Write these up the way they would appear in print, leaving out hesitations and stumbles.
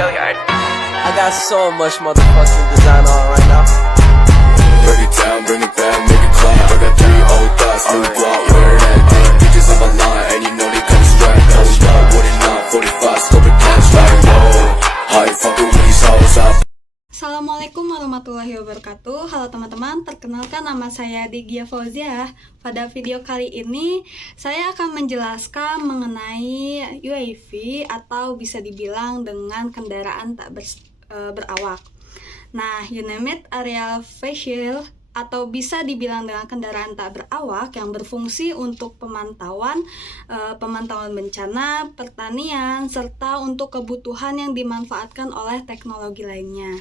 I got so much motherfucking design on right now. Break it down, bring it back, make it clap. I got 3 old thoughts, new block, where that day. Bitches on my line, and you know they come straight. Hold up, what it not, 45, scope it cash like whoa. How you fucking with these hoes up? Assalamualaikum warahmatullahi wabarakatuh. Halo teman-teman, perkenalkan nama saya Digia Fauziah. Pada video kali ini saya akan menjelaskan mengenai UAV atau bisa dibilang dengan kendaraan tak berawak. Nah, Unmanned Aerial Vehicle atau bisa dibilang dengan kendaraan tak berawak yang berfungsi untuk pemantauan bencana, pertanian, serta untuk kebutuhan yang dimanfaatkan oleh teknologi lainnya.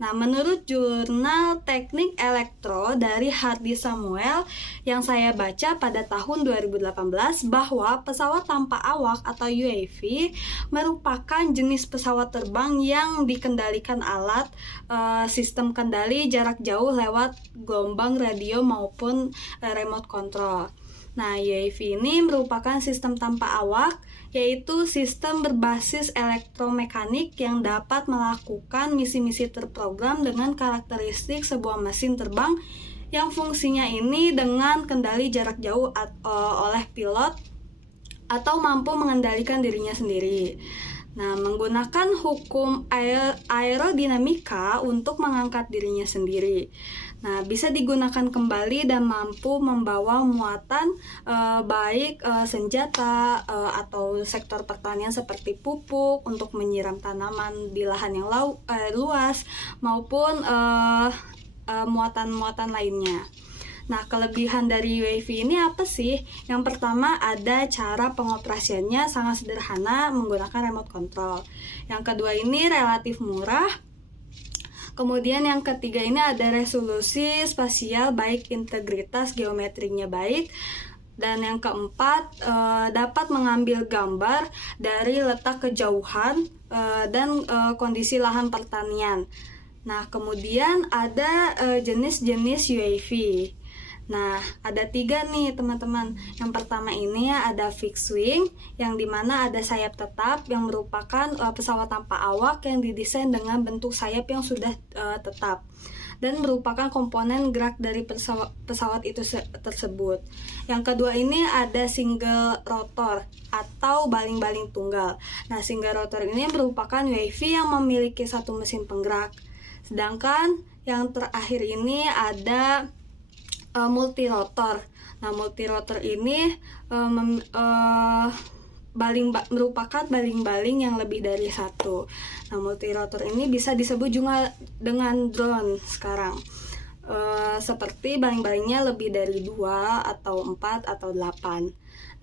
Nah, menurut jurnal Teknik Elektro dari Hardy Samuel yang saya baca pada tahun 2018 bahwa pesawat tanpa awak atau UAV merupakan jenis pesawat terbang yang dikendalikan alat sistem kendali jarak jauh lewat gelombang radio maupun remote control. Nah, UAV ini merupakan sistem tanpa awak, yaitu sistem berbasis elektromekanik yang dapat melakukan misi-misi terprogram dengan karakteristik sebuah mesin terbang yang fungsinya ini dengan kendali jarak jauh oleh pilot atau mampu mengendalikan dirinya sendiri. Nah, menggunakan hukum aerodinamika untuk mengangkat dirinya sendiri. Nah, bisa digunakan kembali dan mampu membawa muatan baik senjata atau sektor pertanian seperti pupuk untuk menyiram tanaman di lahan yang luas maupun muatan-muatan lainnya. Nah, kelebihan dari UAV ini apa sih? Yang pertama, ada cara pengoperasiannya sangat sederhana menggunakan remote control. Yang kedua ini relatif murah. Kemudian yang ketiga ini ada resolusi spasial baik, integritas geometrinya baik. Dan yang keempat, dapat mengambil gambar dari letak kejauhan dan kondisi lahan pertanian. Nah, kemudian ada jenis-jenis UAV. Nah, ada 3 nih teman-teman. Yang pertama ini ada fixed wing, yang dimana ada sayap tetap yang merupakan pesawat tanpa awak yang didesain dengan bentuk sayap yang sudah tetap dan merupakan komponen gerak dari pesawat itu tersebut. Yang kedua ini ada single rotor atau baling-baling tunggal. Nah, single rotor ini merupakan UAV yang memiliki satu mesin penggerak. Sedangkan yang terakhir ini ada multirotor. Nah, multirotor ini merupakan baling-baling yang lebih dari satu. Nah, multirotor ini bisa disebut juga dengan drone sekarang. Seperti baling-balingnya lebih dari 2 atau 4 atau 8.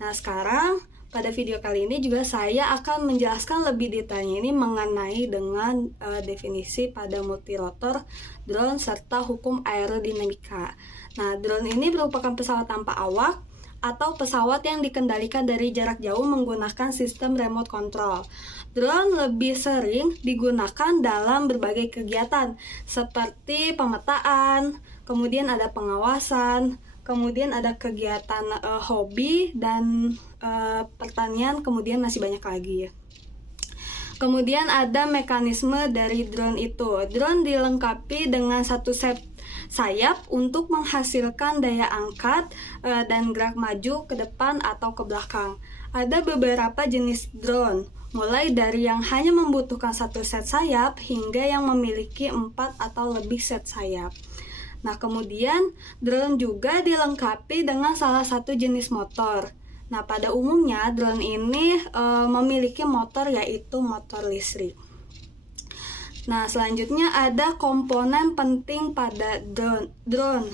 Nah, sekarang pada video kali ini juga saya akan menjelaskan lebih detailnya ini mengenai dengan definisi pada multirotor, drone, serta hukum aerodinamika. Nah, drone ini merupakan pesawat tanpa awak atau pesawat yang dikendalikan dari jarak jauh menggunakan sistem remote control. Drone lebih sering digunakan dalam berbagai kegiatan seperti pemetaan, kemudian ada pengawasan, kemudian ada kegiatan hobi dan pertanian, kemudian masih banyak lagi ya. Kemudian ada mekanisme dari drone itu. Drone dilengkapi dengan satu set sayap untuk menghasilkan daya angkat dan gerak maju ke depan atau ke belakang. Ada beberapa jenis drone, mulai dari yang hanya membutuhkan satu set sayap hingga yang memiliki 4 atau lebih set sayap. Nah, kemudian drone juga dilengkapi dengan salah satu jenis motor. Nah, pada umumnya drone ini memiliki motor, yaitu motor listrik. Nah, selanjutnya ada komponen penting pada drone.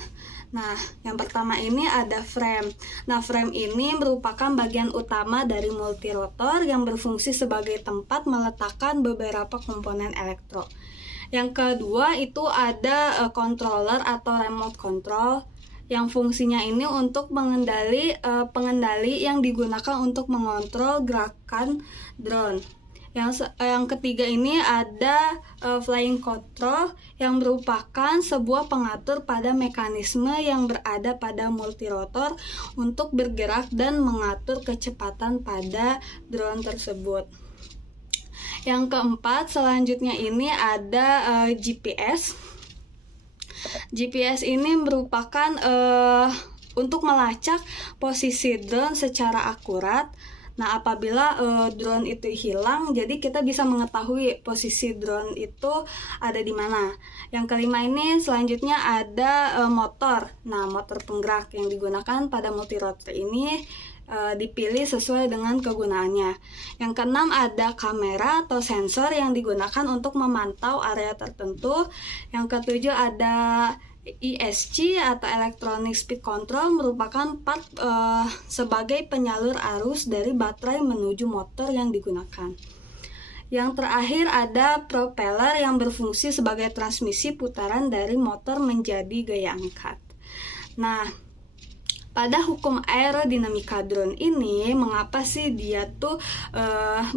Nah, yang pertama ini ada frame. Nah, frame ini merupakan bagian utama dari multirotor yang berfungsi sebagai tempat meletakkan beberapa komponen elektro. Yang kedua itu ada controller atau remote control yang fungsinya ini untuk pengendali yang digunakan untuk mengontrol gerakan drone. Yang ketiga ini ada flying control yang merupakan sebuah pengatur pada mekanisme yang berada pada multirotor untuk bergerak dan mengatur kecepatan pada drone tersebut. Yang keempat, selanjutnya ini ada GPS. GPS ini merupakan untuk melacak posisi drone secara akurat. Nah, apabila drone itu hilang, jadi kita bisa mengetahui posisi drone itu ada di mana. Yang kelima ini selanjutnya ada motor. Nah, motor penggerak yang digunakan pada multirotor ini dipilih sesuai dengan kegunaannya. Yang keenam ada kamera atau sensor yang digunakan untuk memantau area tertentu. Yang ketujuh ada ESC atau Electronic Speed Control, merupakan part sebagai penyalur arus dari baterai menuju motor yang digunakan. Yang terakhir ada propeller yang berfungsi sebagai transmisi putaran dari motor menjadi gaya angkat. Nah, pada hukum aerodinamika drone ini, mengapa sih dia tuh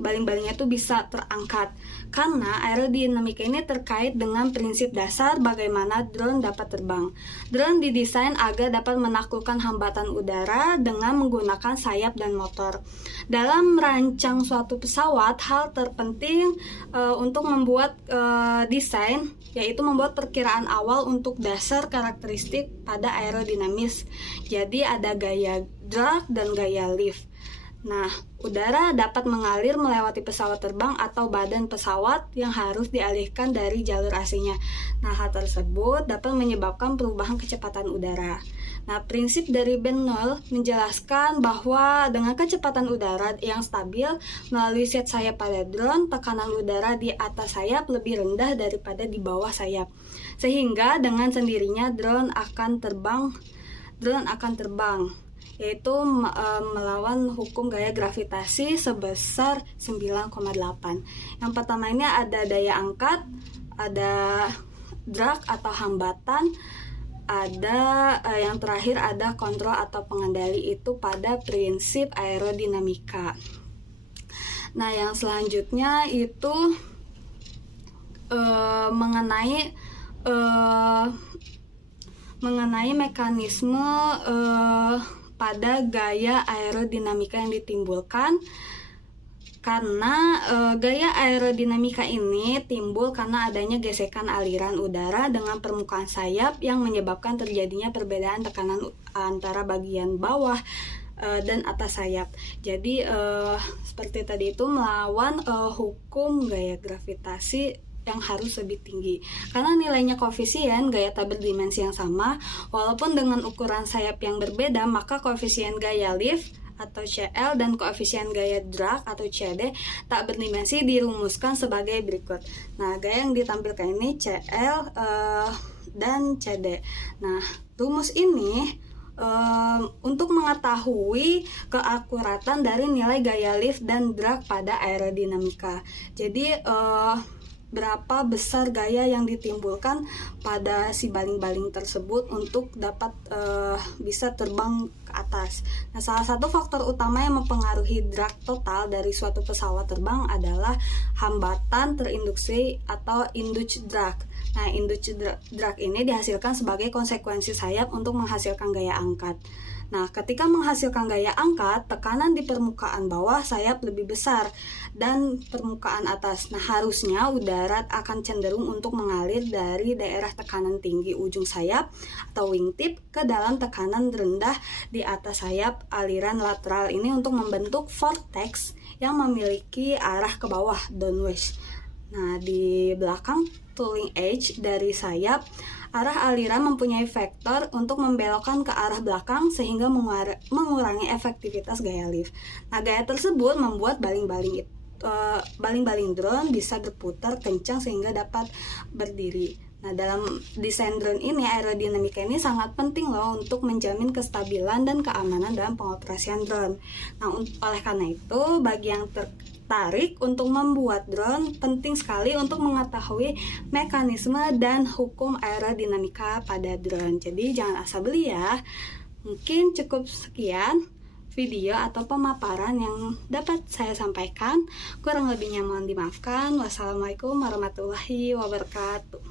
baling-balingnya tuh bisa terangkat? Karena aerodinamika ini terkait dengan prinsip dasar bagaimana drone dapat terbang. Drone didesain agar dapat menaklukkan hambatan udara dengan menggunakan sayap dan motor. Dalam merancang suatu pesawat, hal terpenting untuk membuat desain yaitu membuat perkiraan awal untuk dasar karakteristik pada aerodinamis. Jadi ada gaya drag dan gaya lift. Nah, udara dapat mengalir melewati pesawat terbang atau badan pesawat yang harus dialihkan dari jalur AC-nya. Nah, hal tersebut dapat menyebabkan perubahan kecepatan udara. Nah, prinsip dari Bernoulli menjelaskan bahwa dengan kecepatan udara yang stabil melalui set sayap pada drone, tekanan udara di atas sayap lebih rendah daripada di bawah sayap. Sehingga dengan sendirinya drone akan terbang, yaitu melawan hukum gaya gravitasi sebesar 9,8. Yang pertama ini ada daya angkat, ada drag atau hambatan, ada yang terakhir ada kontrol atau pengendali, itu pada prinsip aerodinamika. Nah, yang selanjutnya itu mengenai mekanisme pada gaya aerodinamika yang ditimbulkan. Karena gaya aerodinamika ini timbul karena adanya gesekan aliran udara dengan permukaan sayap yang menyebabkan terjadinya perbedaan tekanan antara bagian bawah dan atas sayap. Jadi seperti tadi itu melawan hukum gaya gravitasi yang harus lebih tinggi. Karena nilainya koefisien gaya tak berdimensi yang sama, walaupun dengan ukuran sayap yang berbeda, maka koefisien gaya lift atau CL dan koefisien gaya drag atau CD tak berdimensi dirumuskan sebagai berikut. Nah, gaya yang ditampilkan ini CL dan CD. Nah, rumus ini untuk mengetahui keakuratan dari nilai gaya lift dan drag pada aerodinamika. Jadi berapa besar gaya yang ditimbulkan pada si baling-baling tersebut untuk dapat bisa terbang ke atas. Nah, salah satu faktor utama yang mempengaruhi drag total dari suatu pesawat terbang adalah hambatan terinduksi atau induced drag. Nah, induced drag ini dihasilkan sebagai konsekuensi sayap untuk menghasilkan gaya angkat. Nah, ketika menghasilkan gaya angkat, tekanan di permukaan bawah sayap lebih besar dan permukaan atas. Nah, harusnya udara akan cenderung untuk mengalir dari daerah tekanan tinggi ujung sayap atau wingtip ke dalam tekanan rendah di atas sayap aliran lateral ini untuk membentuk vortex yang memiliki arah ke bawah, downwash. Nah, di belakang tooling edge dari sayap, arah aliran mempunyai vektor untuk membelokkan ke arah belakang sehingga mengurangi efektivitas gaya lift. Nah, gaya tersebut membuat baling-baling drone bisa berputar kencang sehingga dapat berdiri. Nah, dalam desain drone ini, aerodinamika ini sangat penting loh untuk menjamin kestabilan dan keamanan dalam pengoperasian drone. Nah, oleh karena itu, bagi yang tertarik untuk membuat drone, penting sekali untuk mengetahui mekanisme dan hukum aerodinamika pada drone. Jadi jangan asal beli ya. Mungkin cukup sekian video atau pemaparan yang dapat saya sampaikan. Kurang lebihnya mohon dimaafkan. Wassalamualaikum warahmatullahi wabarakatuh.